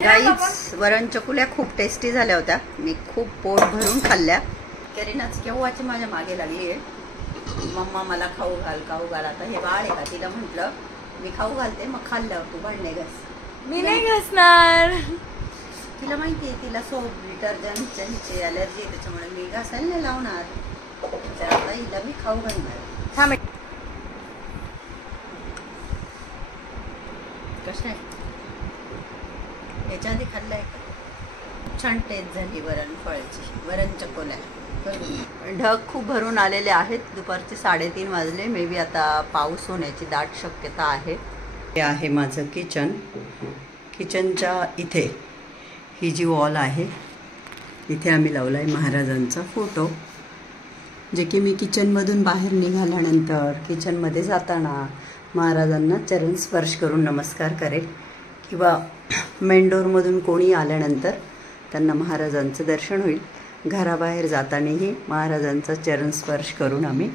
गाईच वरण चकुल्या खूप टेस्टी झाल्या होत्या. मी खूप पोट भरून खाल्ल्या. करीनाच केव्हाची माझ्या मागे लागली आहे, मम्मा मला खाऊ घाल खाऊ घाल. आता हे बाळ आहे का, तिला म्हटलं मी खाऊ घालते, मग खाल्ल्यावर तू भांडणे घास. मी नाही घासणार. तिला माहिती आहे तिला सोप डिटर्जंटच्या ह्याची अलर्जी आहे, त्याच्यामुळे मी घासायला नाही लावणार. तर आता हिला मी खाऊ घालणार. थांब. कसं आहे, याच्या आधी खाल्लंय का? छान टेस्ट झाली वरण फळाची, वरण चकोल्या. ढग खूप भरून आलेले आहेत. दुपारचे 3:30 वाजले. मे बी आता पाऊस होण्याची दाट शक्यता आहे. हे आहे माझं किचन. किचनच्या इथे ही जी वॉल आहे, इथे आम्ही लावला आहे महाराजांचा फोटो, जे की मी किचनमधून बाहेर निघाल्यानंतर किचनमध्ये जाताना महाराजांना चरण स्पर्श करून नमस्कार करेल, किंवा मेनडोरमधून कोणी आल्यानंतर त्यांना महाराजांचं दर्शन होईल. घराबाहेर जातानाही महाराजांचा चरण स्पर्श करून आम्ही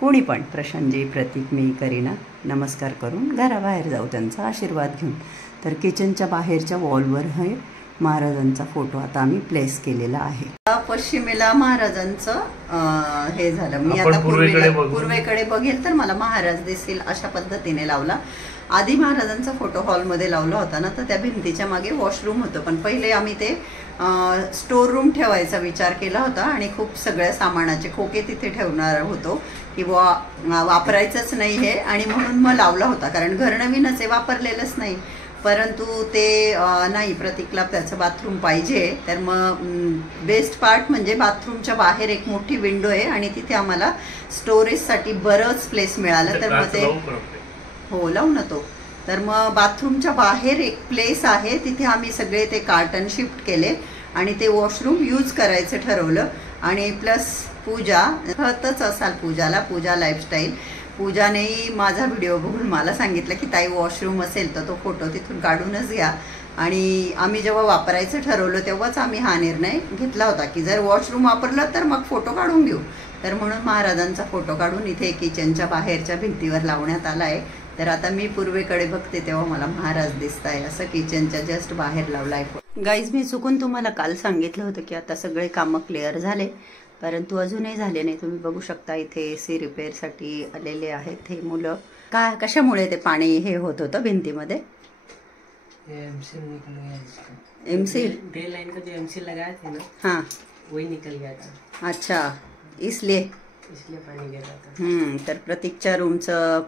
कोणी पण, प्रशांतजी, प्रतीक, मी, करीना, नमस्कार करून घराबाहेर जाऊ त्यांचा आशीर्वाद घेऊन. तर किचनच्या बाहेरच्या वॉलवर हे महाराजांचा फोटो आता आम्ही प्लेस केलेला आहे. पश्चिमेला महाराजांचं हे झालं. मी आता पूर्वेकडे बघेल तर मला महाराज दिसतील अशा पद्धतीने लावला. आधी महाराजांचा फोटो हॉलमध्ये लावला होता ना, तर त्या भिंतीच्या मागे वॉशरूम होतं. पण पहिले आम्ही ते स्टोर रूम ठेवायचा विचार केला होता आणि खूप सगळ्या सामानाचे खोके तिथे ठेवणार होतो, किंवा वापरायचंच नाही हे, आणि म्हणून मग लावला होता. कारण घर नवीनच आहे, वापरलेलंच नाही. परंतु ते नाही, प्रतीकला त्याचं बाथरूम पाहिजे. तर मग बेस्ट पार्ट म्हणजे बाथरूमच्या बाहेर एक मोठी विंडो आहे आणि तिथे आम्हाला स्टोरेजसाठी बरंच प्लेस मिळालं. तर मग ते हो लावू ना तो. तर मग बाथरूमच्या बाहेर एक प्लेस आहे, तिथे आम्ही सगळे ते कार्टन शिफ्ट केले आणि ते वॉशरूम यूज करायचं ठरवलं. आणि प्लस पूजा हतच असाल पूजाला, पूजा लाईफस्टाईल. पूजानेही माझा व्हिडिओ बघून मला सांगितलं की ताई वॉशरूम असेल तर तो फोटो तिथून काढूनच घ्या. आणि आम्ही जेव्हा वापरायचं ठरवलं तेव्हाच आम्ही हा निर्णय घेतला होता की जर वॉशरूम वापरलं तर मग फोटो काढून घेऊ. तर म्हणून महाराजांचा फोटो काढून इथे किचनच्या बाहेरच्या भिंतीवर लावण्यात आला आहे. तर आता मी पूर्वेकडे बघते तेव्हा मला महाराज दिसत आहे, असं किचनच्या जस्ट बाहेर लावला आहे. गाईज, मी चुकून तुम्हाला काल सांगितलं होतं की आता सगळे कामं क्लिअर झाले, परंतु अजूनही झाले नाही. तुम्ही बघू शकता इथे AC रिपेअरसाठी आलेले आहेत हे मुलं. काय, कशामुळे ते पाणी हे होत होतं भिंतीमध्ये? MC डे लाइन का जो MC लगाए थे ना, हाँ वही निकल गया था. अच्छा, इसलिए पाणी गेला था. तर प्रतीकच्या रूमचं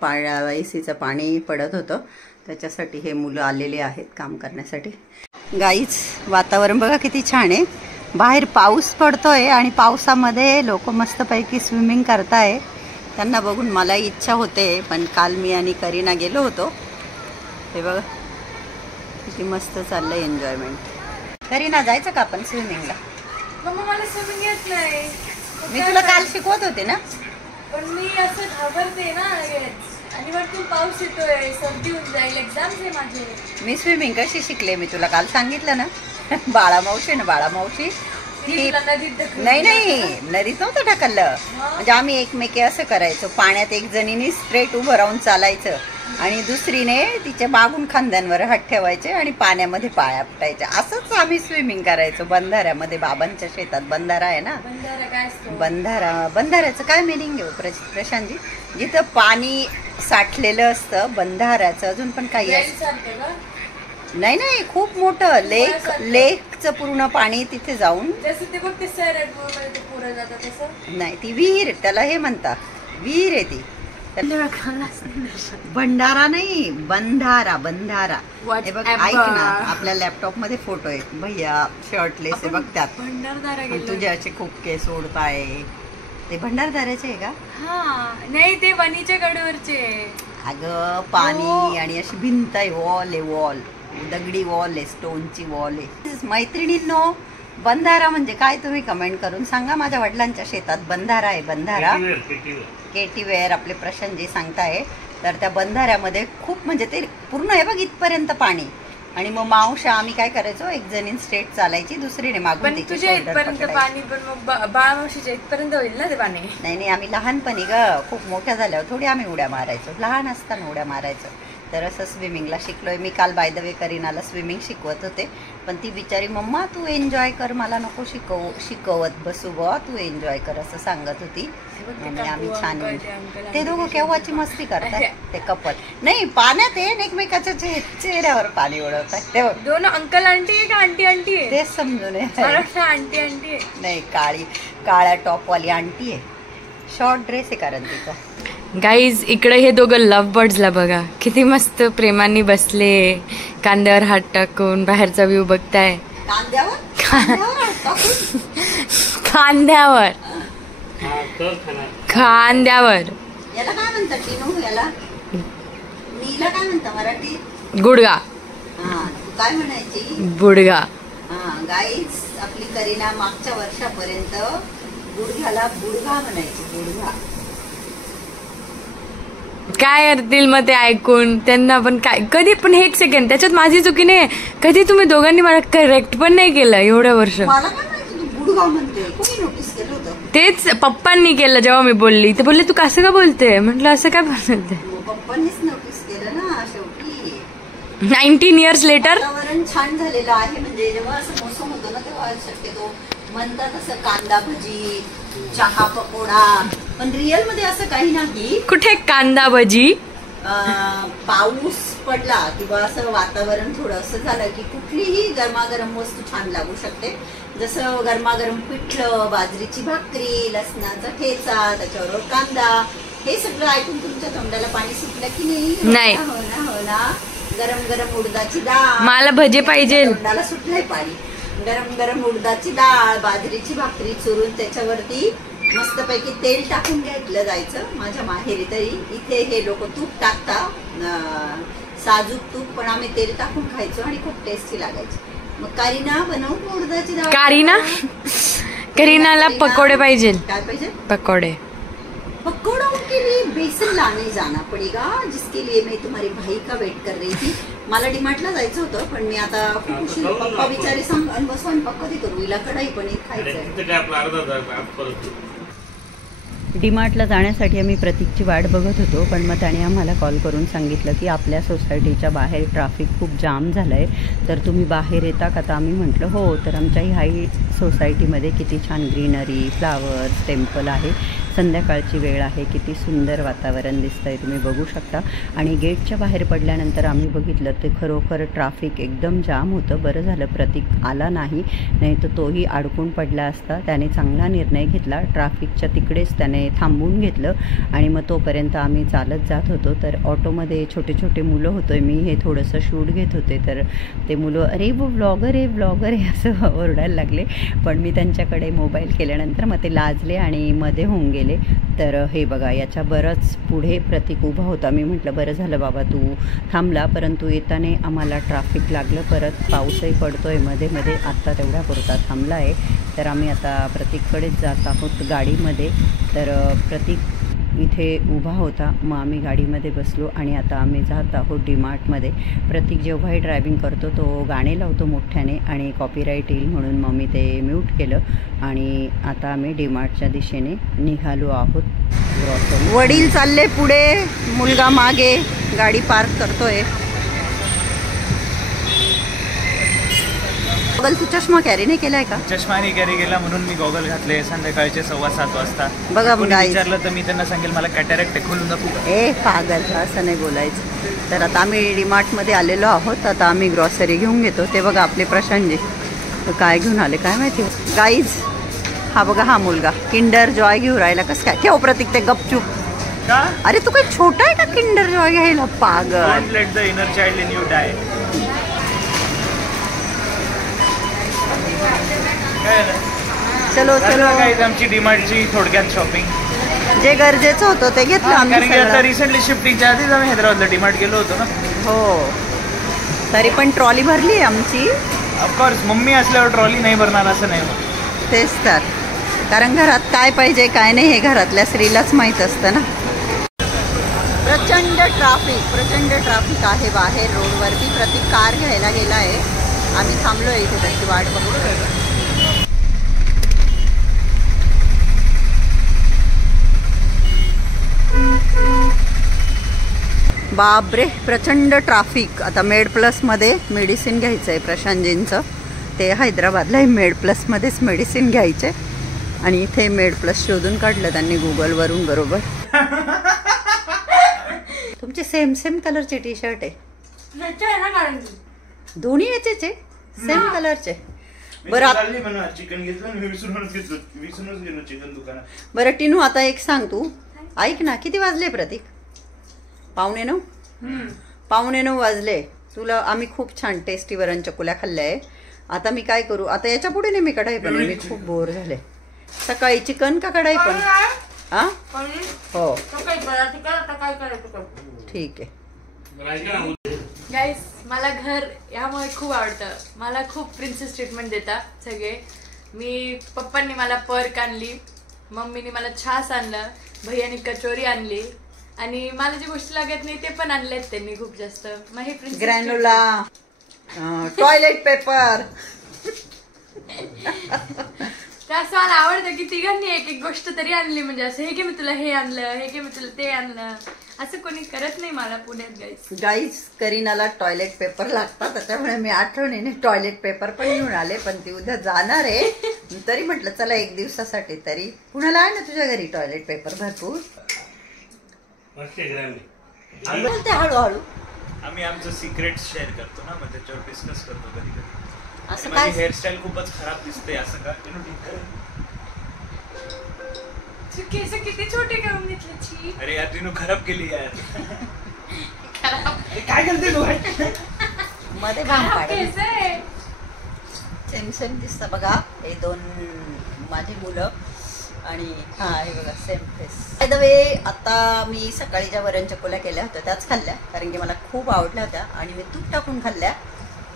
ACचं पाणी पडत होतं, त्याच्यासाठी हे मुलं आलेले आहेत काम करण्यासाठी. गाईज, वातावरण बघा किती छान आहे. बाहेर पाऊस पडतोय आणि पावसामध्ये लोक मस्तपैकी स्विमिंग करताय. त्यांना बघून मला इच्छा होते, पण काल मी आणि करीना गेलो होतो. हे बघा किती मस्त चाललंय एन्जॉयमेंट. करीना, जायचं का आपण स्विमिंगला? मम्मा, मला स्विमिंग येत नाही. मी तुला काल शिकवत होते ना. पण मी असं घाबरते ना, आणि वरतून पाऊस येतोय, सर्दी होऊन जाईल, एक्झाम्स आहे माझे. मी स्विमिंग कशी शिकले मी तुला काल सांगितलं ना. बाळामावशी ना, बाळामावशी ती नाही नदीत नव्हतं ढकललं. म्हणजे आम्ही एकमेकी असं करायचो, पाण्यात एक जणीने स्ट्रेट उभं राहून चालायचं आणि दुसरीने तिच्या मागून खांद्यांवर हात ठेवायचे आणि पाण्यामध्ये पाय आपटायचे. असंच आम्ही स्विमिंग करायचो बंधाऱ्यामध्ये. बाबांच्या शेतात बंधारा आहे ना. बंधाऱ्याचं काय मिनिंग आहे प्रशांतजी? जिथं पाणी साठलेलं असतं बंधाऱ्याचं. अजून पण काही असतं? नाही, खूप मोठं लेकचं पूर्ण पाणी तिथे जाऊन. नाही, ती विहीर, त्याला हे म्हणतात विहीर आहे ती. भंडारा नाही, बंधारा. हे बघ, ऐक ना, आपल्या लॅपटॉप मध्ये फोटो आहे भैया शर्टलेस आहे बघ, त्यात तुझे असे खूप केस ओढताय. ते भंडारदाराचे आहे का? नाही, ते वणीच्या गडावरचे. अगं पाणी आणि अशी भिंत आहे, वॉल दगडी वॉल आहे, स्टोनची वॉल आहे. मैत्रिणींनो, बंधारा म्हणजे काय तुम्ही कमेंट करून सांगा. माझ्या वडिलांच्या शेतात बंधारा आहे. बंधारा केटीवेअर आपले प्रशांतजी सांगताय. तर त्या बंधाऱ्यामध्ये खूप म्हणजे ते पूर्ण आहे बघ इथपर्यंत पाणी. आणि मग मावशा आम्ही काय करायचो, एक जणी स्ट्रेट चालायची, दुसरीने मागून तुझ्या इथपर्यंत पाणी. पण मग बाळमावशीच्या इथपर्यंत होईल ना ते पाणी? नाही, आम्ही लहानपणी ग, खूप मोठ्या झाल्यावर थोडी आम्ही उड्या मारायचो. लहान असताना उड्या मारायचो. तर असं स्विमिंगला शिकलोय मी. काल बाय द वे करीनाला स्विमिंग शिकवत होते, पण ती बिचारी मम्मा तू एन्जॉय कर, मला नको शिकवत बसू बुवा, तू एन्जॉय कर असं सांगत होती. आणि आम्ही छान ते दोघं केव्हाची मस्ती करतात ते कपल. नाही पाण्यात आहे एकमेकाच्या चेहऱ्यावर पाणी उडवतात ते बघ. दोन अंकल आंटी आहे का आंटी आंटी आहे? तेच समजून आंटी आंटी आहे. नाही काळ्या टॉपवाली आंटी आहे. शॉर्ट ड्रेस आहे कारण तिचा. गाईज इकडे हे दोघं लव्ह बर्ड्सला बघा किती मस्त प्रेमाने बसले, कांद्यावर हात टाकून बाहेरचा व्ह्यू बघताय. खांद्यावर याला काय म्हणतात टिनू? याला नीला काय म्हणतात मराठीत? गुडगा. हा तू काय म्हणायची? बुडगा. हा गाईज आपली करीना मागच्या वर्षापर्यंत गुडघ्याला बुडगा म्हणायची. बुडगा काय करतील मग ते ऐकून त्यांना पण काय. कधी पण एक सेकंड त्याच्यात माझी चुकी नाही. कधी तुम्ही दोघांनी मला करेक्ट पण नाही केलं एवढ्या वर्ष. मला काय माहिती तू बुडगा म्हणते? कोणी नोटीस केलं होतं? तेच पप्पांनी केलं जेव्हा मी बोलली. ते बोलले तू कसं का बोलते, म्हटलं असं काय बोलते. पप्पांनीच नोटीस केलं ना. शेवटी 19 years लेटर वातावरण छान झालेलं आहे. म्हणजे जेव्हा असं मोसम होतो ना तेव्हा शक्यतो म्हणतात असं कांदा भजी, चहा पकोडा, पण रिअल मध्ये असं काही नाही. कुठे कांदा भजी. पाऊस पडला किंवा असं वातावरण थोडं असं झालं की कुठलीही गरमागरम वस्तू छान लागू शकते. जसं गरमागरम पिठलं, बाजरीची भाकरी, लसणाचा ठेचा, त्याच्याबरोबर कांदा, हे सगळं ऐकून तुमच्या तोंडाला पाणी सुटलं की नाही? हो ना हो ना. गरम गरम उडदाची डाळ. मला भजे पाहिजे. तोंडाला सुटलंय पाणी. गरम गरम उडदाची डाळ, बाजरीची भाकरी चुरून त्याच्यावरती मस्तपैकी तेल टाकून घेतलं जायचं. माझ्या माहेरी तरी इथे हे लोक तूप टाकतात, साजूक तूप, पण आम्ही तेल टाकून खायचो आणि खूप टेस्टी लागायची. मग करीना बनवून उडदाची डाळ. करीनाला पकोडे पाहिजे. काय पाहिजे? पकोडे. पकोड़ों के लिए बेसन लाने जाना पड़ेगा, जिसके लिए मैं तुम्हारी भाई का वेट कर रही थी. मला डीमार्टला जायचं होतं, पण मी आता खूप उशीर. पप्पा बिचारे सांग आणि बसवा पक्का कधी करू हिला कढाई पनीर खायचं. डीमार्टला जाण्यासाठी आम्ही प्रतीकची वाट बघत होतो, पण मग त्याने आम्हाला कॉल करून सांगितलं की आपल्या सोसायटीच्या बाहेर ट्रॅफिक खूप जाम झालं आहे, तर तुम्ही बाहेर येता का? तर आम्ही म्हटलं हो. तर आमच्या ह्याही सोसायटीमध्ये किती छान ग्रीनरी, फ्लावर्स, टेम्पल आहे. संध्याकाळची वेळ आहे, किती सुंदर वातावरण दिसतं आहे, तुम्ही बघू शकता. आणि गेटच्या बाहेर पडल्यानंतर आम्ही बघितलं ते खरोखर ट्रॅफिक एकदम जाम होतं. बरं झालं प्रतीक आला नाही तर तोही अडकून पडला असता. त्याने चांगला निर्णय घेतला. ट्रॅफिकच्या तिकडेच त्याने थांबून घेतलं आणि मग तोपर्यंत आम्ही चालत जात होतो. तर ऑटोमध्ये छोटे छोटे मुलं होतो, मी हे थोडंसं शूट घेत होते, तर ते मुलं अरे वो व्लॉगर आहे असं ओरडायला लागले. पण मी त्यांच्याकडे मोबाईल केल्यानंतर मग ते लाजले आणि मध्ये होऊन गेले. तर हे बघा याच्या बरंच पुढे प्रतीक उभा होता. मी म्हटलं बरं झालं बाबा तू थांबला, परंतु येताना आम्हाला ट्रॅफिक लागलं. परत पाऊसही पडतोय मध्ये मध्ये, आत्ता तेवढ्या पुरता थांबला आहे. तर आम्ही आता प्रतीककडेच जात आहोत गाडीमध्ये. तर प्रतीक इथे उभा होता, मग आम्ही गाडीमध्ये बसलो आणि आता आम्ही जात आहोत डीमार्टमध्ये. प्रतीक जेव्हाही ड्रायव्हिंग करतो तो गाणे लावतो मोठ्याने आणि कॉपीराईट येईल म्हणून मग मी ते म्यूट केलं. आणि आता आम्ही डीमार्टच्या दिशेने निघालो आहोत. वडील चालले पुढे, मुलगा मागे गाडी पार्क करतोय. गॉगल तू चष्मा कॅरी नाही केलाय का? चष्मा नाही कॅरी केला म्हणून मी गॉगल घातले. संध्याकाळचे 7:15 वाजता. बघा विचारलं तर मी त्यांना सांगेल मला कॅटॅरॅक्ट आहे, खोलून दाखवू का? पागल असं नाही बोलायचं. तर आता आम्ही डीमार्टमध्ये आलेलो आहोत. आता आम्ही ग्रॉसरी घेऊन घेतो. ते बघा आपले प्रशांतजी काय घेऊन आले काय माहिती. गाईज हा बघा हा मुलगा किंडर जॉय घेऊन राहिला. कसं काय ठेव प्रतीक ते गपचूप. का? अरे तू काही छोटा आहे का किंडर जॉय घ्यायला? पागल. Don't let the inner child in you die. चलो चलो. आमची डीमार्टची थोडक्यात शॉपिंग जे गरजेचं होतं ते घेतलं आम्ही. कारण की आता रिसेंटली शिफ्टिंगच्या आधीच आम्ही हैदराबादला डीमार्ट गेलो होतो ना. हो तरी पण ट्रॉली भरली आहे आमची. ऑफकोर्स मम्मी असल्यावर ट्रॉली नाही भरणार असं नाही. तेच तर, कारण घरात काय पाहिजे काय नाही हे घरातल्या स्त्रीलाच माहीत असतं ना. प्रचंड ट्रॅफिक आहे बाहेर रोडवरती. प्रतीक कार घ्यायला गेला आहे. आम्ही थांबलो आहे इथे त्याची वाट बघतो. बापरे प्रचंड ट्राफिक. आता मेड प्लसमध्ये मेडिसिन घ्यायचं आहे प्रशांतजींचं. ते हैदराबादला मेड प्लसमध्येच मेडिसिन घ्यायचे आणि इथे मेड प्लस शोधून काढलं त्यांनी गुगलवरून बरोबर. तुमचे सेम सेम कलरचे टी शर्ट आहे दोन्ही याचेच आहे सेम कलरचे. बरं चिकन घेतलं विसरूनच गेलो चिकन दुकानात. बरं टिनू आता एक सांग तू ऐक ना किती वाजले प्रतीक? 8:45. 8:45 वाजले. तुला आम्ही खूप छान टेस्टी वरण चकुल्या खाल्ल्या आहे. आता मी काय करू आता याच्या पुढे नाही मी कढाई पण मी खूप बोर झाले. सकाळी चिकन का कढाई पण हा हो ठीक आहे. गाईस मला घर यामुळे खूप आवडतं. मला खूप प्रिन्सेस ट्रीटमेंट देतात सगळे. मी पप्पांनी मला पर्क आणली, मम्मीने मला छास आणलं, भैयानी कचोरी आणली आणि मला जी गोष्टी लागत नाही ते पण आणलेत त्यांनी खूप जास्त. मग हे प्रिन्सेस ग्रॅन्युला टॉयलेट पेपर असं मला आवडतं की तिघांनी एक एक गोष्ट तरी आणली. म्हणजे असं हे की मी तुला हे आणलं, हे की मी तुला ते आणलं, असं कोणी करत नाही मला पुण्यात. गाईज करीनाला टॉयलेट पेपर लागतात त्याच्यामुळे मी आठवणीने टॉयलेट पेपर पण घेऊन आले. पण ती उद्या जाणार आहे तरी म्हटलं चला एक दिवसासाठी तरी. पुण्याला आहे ना तुझ्या घरी टॉयलेट पेपर भरपूर? बोलते हळूहळू. आम्ही आमचं सिक्रेट शेअर करतो ना मग त्याच्यावर डिस्कस करतो कधी कधी. असं माझी काय हेअरस्टाईल खूपच खराब दिसते असं का केस किती छोटे करून घेतले छी. अरे यार तिनं खराब केली यार. काय करते तू मध्ये भांग पाडत केस आहे. सेम सेम दिसतं बघा हे दोन माझी मुलं आणि हा हे बघा same face. By the way आता मी सकाळी ज्या वरण चकोल्या केल्या होत्या त्याच खाल्ल्या कारण की मला खूप आवडल्या होत्या आणि मी तूप टाकून खाल्ल्या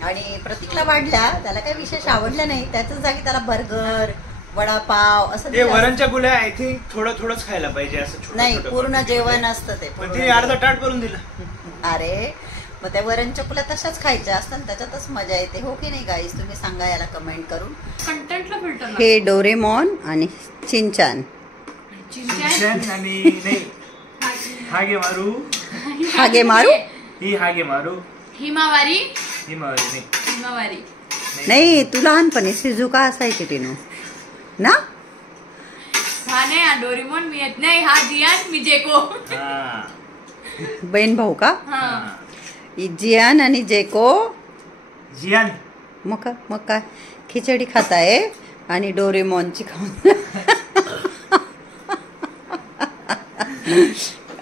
आणि प्रतीकला वाढल्या. त्याला काही विशेष आवडल्या नाही. त्याच्याच जागी त्याला बर्गर वडापाव असं ते वरणच्या गुल्या आय थिंक थोडंच खायला पाहिजे असं नाही पूर्ण जेवण असतं ते. पण तिने अर्धा ताट भरून दिला. अरे मग त्या वरण चकुल्या तशाच खायच्या असतात त्याच्यातच मजा येते हो की नाही गाईस? तुम्ही सांगा याला कमेंट करून. कंटेंटला फिल्टर हे डोरेमॉन आणि चिंचान आणि नाही हागे मारू हागे मारू ही हागे मारू हिमावारी हिमावारी नाही तू लहानपणी शिजुका असायची टिनू ना? हा नाही हा डोरेमॉन मी येत नाही. हा जियान मी जेको. बहीण भाऊ का? हा जियान आणि जेको. जियान मग काय खिचडी खाताय आणि डोरेमॉनची खाऊन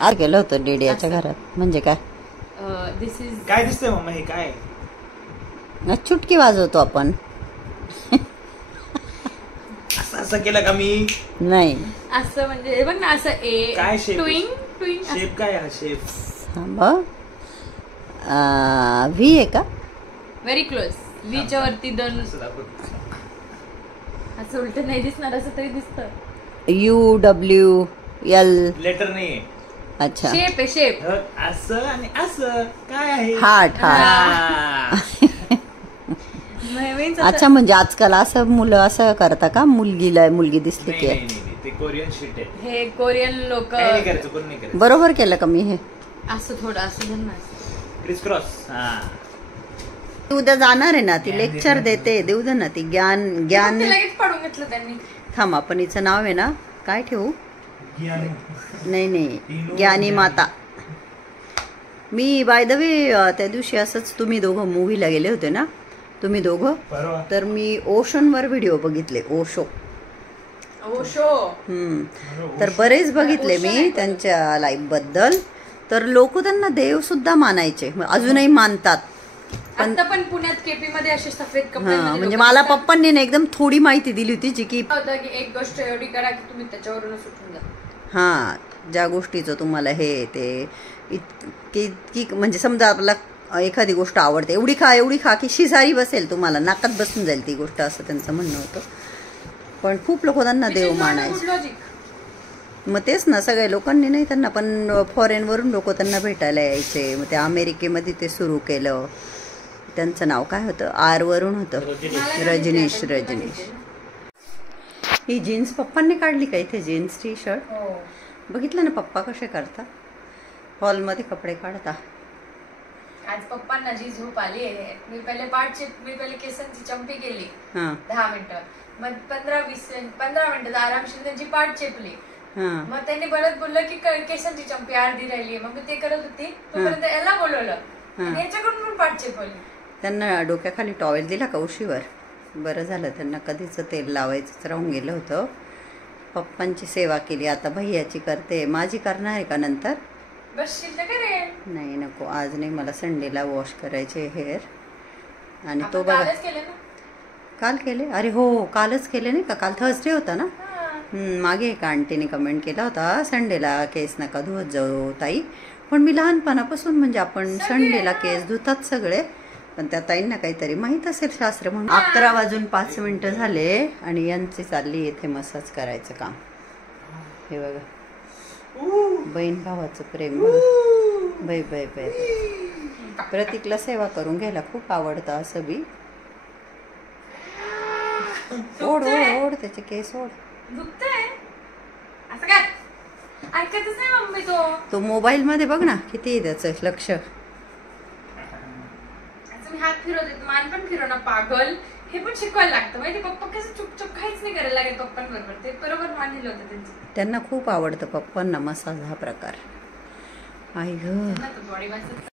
आज गेलो होतो डेडियाच्या घरात. म्हणजे काय दिस इज काय दिसतंय मम्मा हे काय? चुटकी वाजवतो आपण. असं केलं का मी? नाही असं म्हणजे बघ ना असं ए काय शेप? ट्विंग शेप काय हा शेप? व्ही आहे का? Very close. व्हीच्या वरती दोन असं उलट नाही दिसणार असं तरी दिसत. UWL लेटर नाहीये. अच्छा शेप आहे शेप. असं आणि असं काय आहे? हार्ट अच्छा म्हणजे आजकाल असं मुलं असं करता का? मुलगी दिसली की ते कोरियन शीट आहे. हे कोरियन लोक करायचं कोण नाही करायचं. बरोबर केलं का मी हे? असं थोडं असं क्रिस क्रॉस. ती उद्या जाणार आहे ना ती लेक्चर देते. देऊ दे ना ती ज्ञान लगेच पडून घेतलं त्यांनी. थांब आपण हिचं नाव आहे ना काय ठेवू? नाही ज्ञानी माता. मी बाय द वे त्या दिवशी असंच तुम्ही दोघं मूवीला गेले होते ना तुम्ही दोघं तर मी ओशोनवर व्हिडिओ बघितले. ओशो तर बरेच बघितले मी त्यांच्या लाईफ बद्दल. तर लोक त्यांना देव सुद्धा मानायचे अजूनही मानतात. आता पण पुण्यात केपी मध्ये असे सफेद कपडे म्हणजे मला पप्पांनी ना एकदम थोडी माहिती दिली होती जी की एक गोष्ट एवढी करा की तुम्ही त्याच्यावरूनच उठून जा. हा ज्या गोष्टीचं तुम्हाला हे ते की म्हणजे समजा आपल्याला एखादी गोष्ट आवडते एवढी खा की शिजारी बसेल तुम्हाला नाकात बसून जाईल ती गोष्ट असं त्यांचं म्हणणं होतं. पण खूप लोक त्यांना देव मानायचे. मग तेच ना सगळ्या लोकांनी नाही त्यांना पण फॉरेनवरून लोक त्यांना भेटायला यायचे. मग ते अमेरिकेमध्ये ते सुरू केलं. त्यांचं नाव काय होतं? R वरून होतं. रजनीश. ही जीन्स पप्पांनी काढली का इथे? जीन्स टी शर्ट बघितलं ना पप्पा कसे करतात. हॉलमध्ये कपडे काढता. आज पप्पांना जी झोप आली आहे, मी पहिले केसांची चंपी केली हा 10 मिनिटं, मग 15 मिनिटं आरामशीर त्यांची पाठ चेपली. हा मग त्यांनी परत बोललं की केसांची चंपी अर्धी राहिली, मग मी ते करत होती तोपर्यंत याला बोलवलं आणि याच्याकडून पण पाठ चेपवली. त्यांना डोक्याखाली टॉवेल दिला का उशीवर? बरं झालं, त्यांना कधीच तेल लावायचंच राहून गेलं होतं. पप्पांची सेवा केली, आता भैयाची करते. माझी करणार आहे का नंतर? बसशील तर करेल. नाही नको, आज नाही, मला संडेला वॉश करायचे हेअर. आणि तो आपण बघा कालच केलं ना. काल केले. अरे हो, कालच केले नाही का? काल थर्सडे होता ना. हा. मागे एका आंटीने कमेंट केला होता, संडेला केस नका धुवत जाऊ ताई. पण मी लहानपणापासून म्हणजे आपण संडेला केस धुतात सगळे, पण त्या ताईंना काहीतरी माहीत असेल शास्त्र म्हणून. 11:05 झाले आणि यांची चालली इथे मसाज करायचं काम. हे बघा, बहीण भावाचं प्रेम बघा. बै बै बै. प्रतीकला सेवा करून घ्यायला खूप आवडतं असं बी. ओढ ओढ ओढ त्याचे केस ओढ. दुखतंय असं काय? ऐकतच नाही मम्मी. तो मोबाईल मध्ये बघ ना, किती आहे त्याचं लक्ष. मी हात फिरवते, मान पण फिरव ना पागल. हे पण शिकवायला लागतं माहिती. पप्पा कसं चुपचाप काहीच नाही करायला लागेल पप्पांबरोबर. ते बरोबर मान दिलं होतं त्यांचं. त्यांना खूप आवडतं पप्पांना मसाज हा प्रकार. आई ग. Body massage